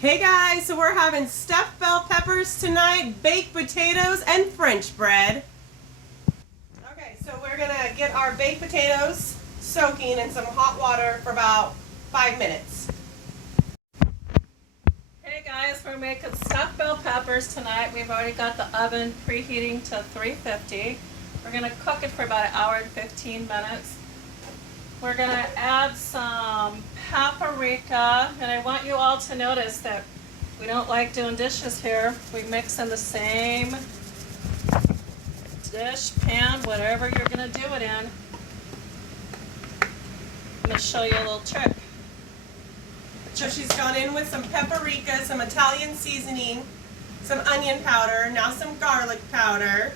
Hey guys, so we're having stuffed bell peppers tonight, baked potatoes, and French bread. Okay, so we're gonna get our baked potatoes soaking in some hot water for about 5 minutes. Hey guys, we're making stuffed bell peppers tonight. We've already got the oven preheating to 350. We're gonna cook it for about an hour and 15 minutes. We're gonna add some paprika, and I want you all to notice that we don't like doing dishes here. We mix in the same dish, pan, whatever you're gonna do it in. I'm gonna show you a little trick. So she's gone in with some paprika, some Italian seasoning, some onion powder, now some garlic powder,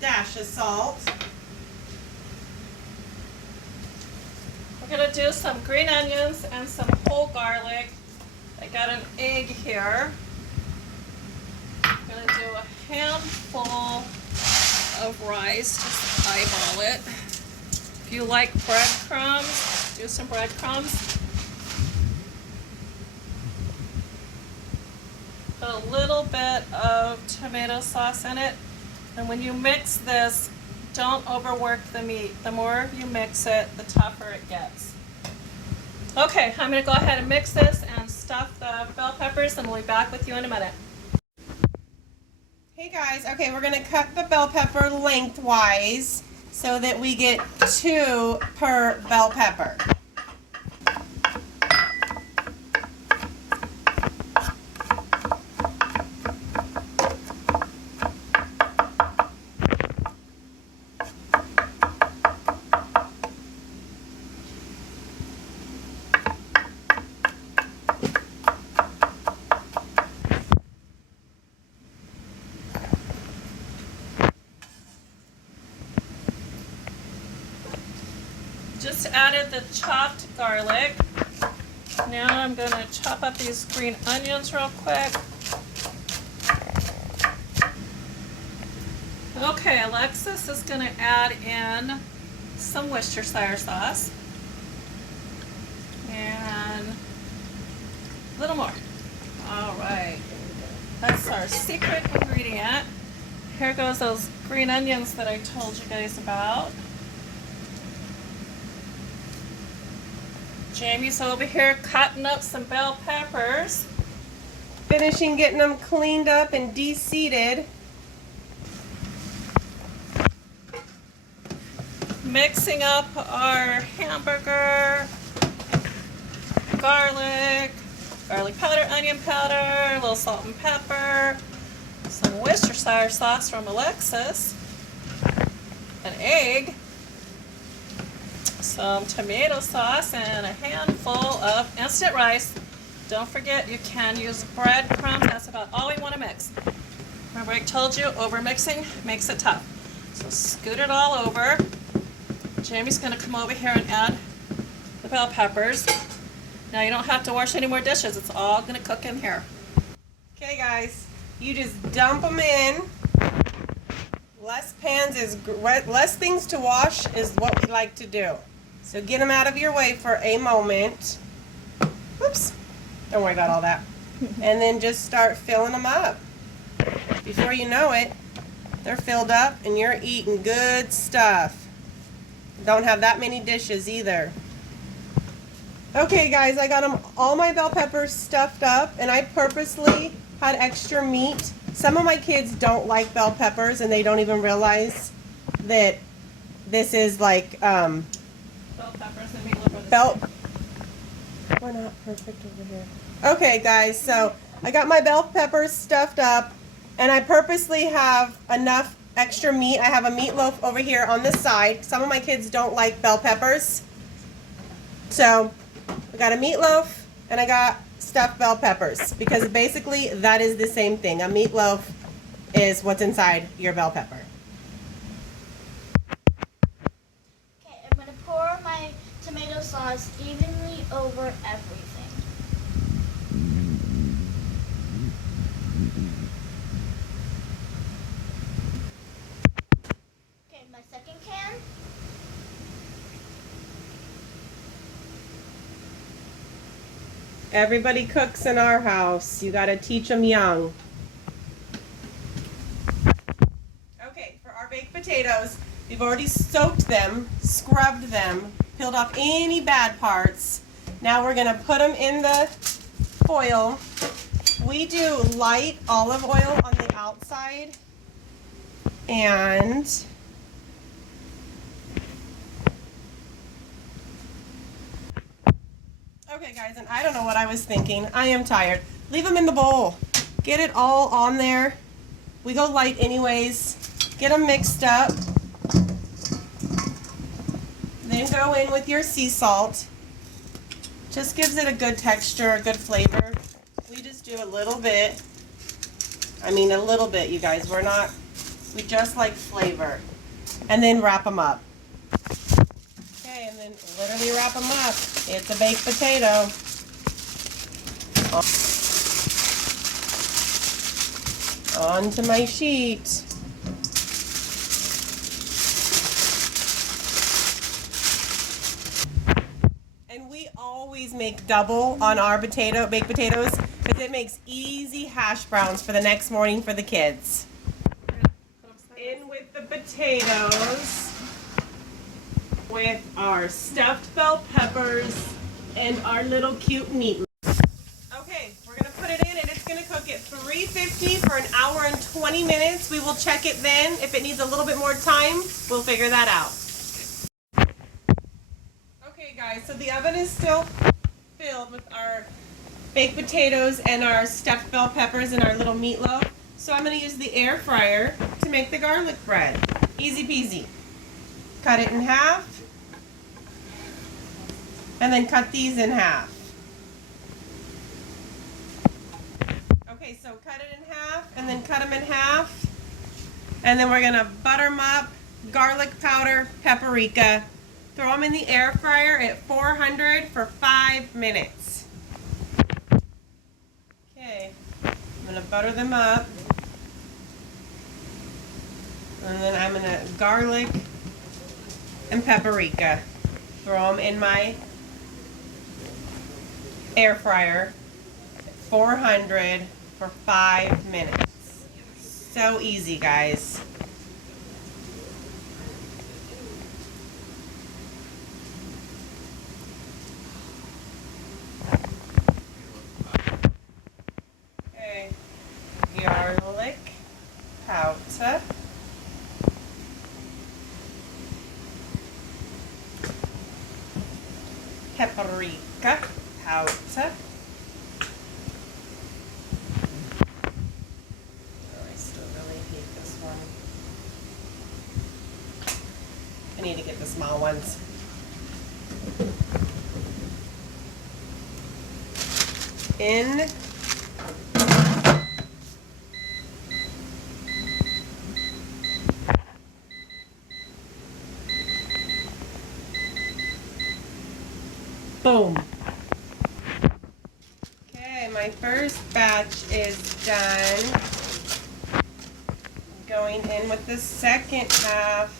dash of salt. We're going to do some green onions and some whole garlic. I got an egg here. I'm going to do a handful of rice, just eyeball it. If you like breadcrumbs, do some breadcrumbs. Put a little bit of tomato sauce in it. And when you mix this, don't overwork the meat. The more you mix it, the tougher it gets. Okay, I'm going to go ahead and mix this and stuff the bell peppers, and we'll be back with you in a minute. Hey guys, okay, we're going to cut the bell pepper lengthwise so that we get 2 per bell pepper. Just added the chopped garlic. Now I'm going to chop up these green onions real quick. Okay, Alexis is going to add in some Worcestershire sauce and a little more. All right, that's our secret ingredient. Here goes those green onions that I told you guys about. Jamie's over here cutting up some bell peppers. Finishing getting them cleaned up and de-seeded. Mixing up our hamburger, garlic powder, onion powder, a little salt and pepper, some Worcestershire sauce from Alexis, an egg, some tomato sauce, and a handful of instant rice. Don't forget, you can use breadcrumbs. That's about all we want to mix. Remember I told you, over mixing makes it tough. So scoot it all over. Jamie's going to come over here and add the bell peppers. Now you don't have to wash any more dishes. It's all going to cook in here. Okay guys, you just dump them in. Less things to wash is what we like to do. So get them out of your way for a moment. Oops, don't worry about all that. And then just start filling them up. Before you know it, they're filled up and you're eating good stuff. Don't have that many dishes either. Okay guys, I got all my bell peppers stuffed up, and I purposely had extra meat. Some of my kids don't like bell peppers and they don't even realize that this is like Bell peppers and meat liver. We're not perfect over here. Okay guys, so I got my bell peppers stuffed up, and I purposely have enough extra meat. I have a meatloaf over here on the side. Some of my kids don't like bell peppers. So I got a meatloaf and I got stuffed bell peppers, because basically that is the same thing. A meatloaf is what's inside your bell pepper. Okay, I'm going to pour my tomato sauce evenly over everything. Okay, my second can. Everybody cooks in our house. You gotta teach them young. Okay, for our baked potatoes, we've already soaked them, scrubbed them, peeled off any bad parts. Now we're gonna put them in the foil. We do light olive oil on the outside, and okay guys, and I don't know what I was thinking. I am tired. Leave them in the bowl. Get it all on there. We go light anyways. Get them mixed up. Then go in with your sea salt. Just gives it a good texture, a good flavor. We just do a little bit. I mean a little bit, you guys. We just like flavor. And then wrap them up. Okay, and then literally wrap them up. It's a baked potato. Onto my sheet. And we always make double on our baked potatoes because it makes easy hash browns for the next morning for the kids. In with the potatoes, with our stuffed bell peppers and our little cute meat. Okay, we're gonna put it in and it's gonna cook at 350 for an hour and 20 minutes. We will check it then. If it needs a little bit more time, we'll figure that out. Okay guys, so the oven is still filled with our baked potatoes and our stuffed bell peppers and our little meatloaf. So I'm gonna use the air fryer to make the garlic bread. Easy peasy. Cut it in half. And then cut these in half. Okay, so cut it in half and then cut them in half. And then we're gonna butter them up, garlic powder, paprika. Throw them in the air fryer at 400 for 5 minutes. Okay, I'm gonna butter them up. And then I'm gonna garlic and paprika. Throw them in my air fryer at 400 for 5 minutes. So easy, guys. Okay, garlic powder. Paprika powder. Oh, I still really hate this one. I need to get the small ones. In boom. Okay, my first batch is done. Going in with the second half.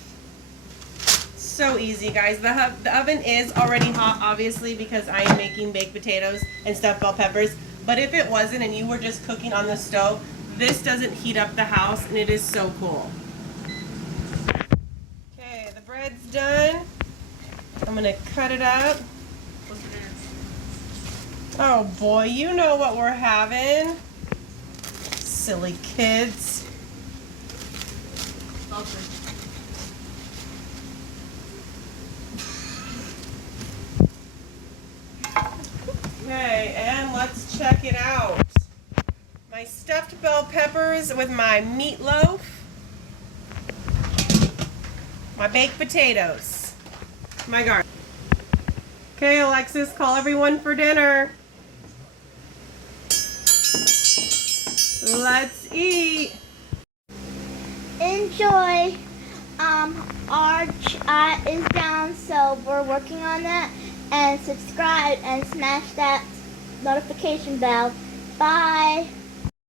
So easy, guys. The oven is already hot, obviously, because I am making baked potatoes and stuffed bell peppers. But if it wasn't and you were just cooking on the stove, this doesn't heat up the house, and it is so cool. Okay, the bread's done. I'm gonna cut it up. Oh boy, you know what we're having. Silly kids. Okay, and let's check it out. My stuffed bell peppers with my meatloaf. My baked potatoes. My garlic. Okay, Alexis, call everyone for dinner. Let's eat. Enjoy. Our chat is down, so we're working on that. And subscribe and smash that notification bell. Bye.